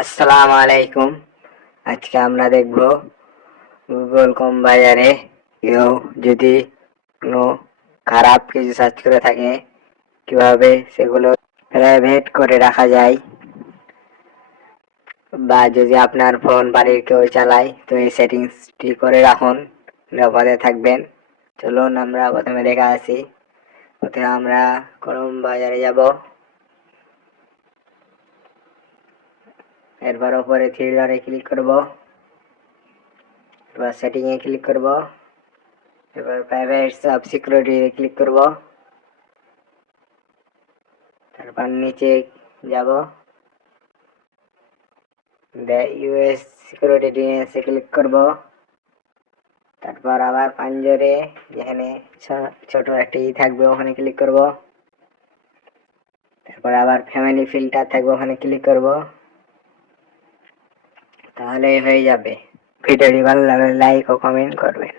আসসালামু আলাইকুম। আজকে আমরা দেখব গুগল কম বাজারে কেউ যদি কোনো খারাপ কিছু সার্চ করে থাকে কিভাবে সেগুলো প্রাইভেট করে রাখা যায়, বা যদি আপনার ফোন বাড়ির কেউ চালায় তো এই সেটিংসটি করে রাখুন, নিরাপদে থাকবেন। চলুন আমরা প্রথমে দেখা আসি। প্রথমে আমরা ক্রোম বাজারে যাব, এরপর উপরে থ্রি ডটে ক্লিক করব, এবার সেটিং এ ক্লিক করব, এবার প্রাইভেট সাব সিকিউরিটি ক্লিক করব, তারপর নিচে যাব, ইউএস সিকিউরিটি ডিএনএস ক্লিক করব, তারপর আবার পাঞ্জরে যেখানে ছোট একটি থাকবে ওখানে ক্লিক করব, তারপর আবার ফ্যামিলি ফিল্টার থাকবে ওখানে ক্লিক করব। তাহলে হয়ে যাবে। ভিডিওটি ভালো লাগলে লাইক ও কমেন্ট করবেন।